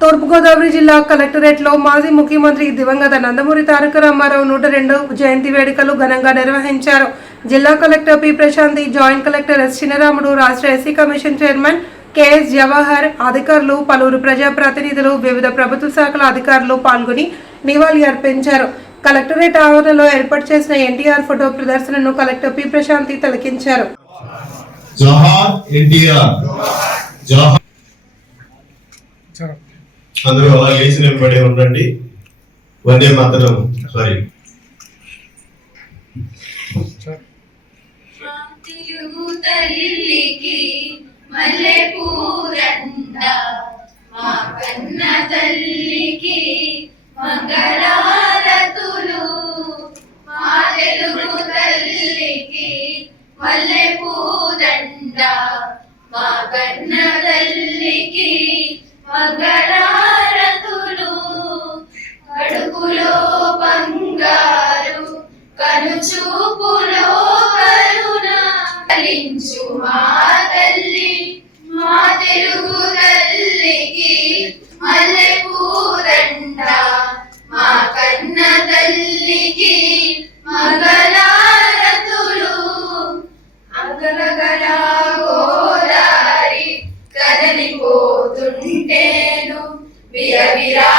తూర్పుగోదావరి జిల్లా కలెక్టరేట్లో మాజీ ముఖ్యమంత్రి దివంగత నందమూరి తారక రామారావు నూట రెండు జయంతి వేడుకలు ఘనంగా నిర్వహించారు. జిల్లా collector P Prashanti joint collector S Chinaramudu రాష్ట్ర SC commission chairman KS Jawahar అధికారులు పలువురు ప్రజాప్రతినిధులు వివిధ ప్రభుత్వ శాఖల అధికారులు పాల్గొని నివాళి అర్పించారు. కలెక్టరేట్ ఆవరణలో ఏర్పాటు చేసిన ఎన్టీఆర్ ఫోటో ప్రదర్శనను కలెక్టర్ పి ప్రశాంతి తిలకించారు. ఎన్టీఆర్. అందరూ అలా లేచి నిలబడి ఉండండి. వందే మాత్రం. సారీ తల్లికి మల్లె పూరండ మా కన్న తల్లికి మంగళారతులు. మా తెలుగు తల్లికి మల్లె పూదండ మా కన్న తల్లికి మంగళ కనుచూపులో కరుణ ఫలించు మా తల్లి మా తెలుగు తల్లికి మల్లె మా కన్న తల్లికి మంగళారతులు అగరగల గోదారి కదలిపోతుంటేను విరవిరా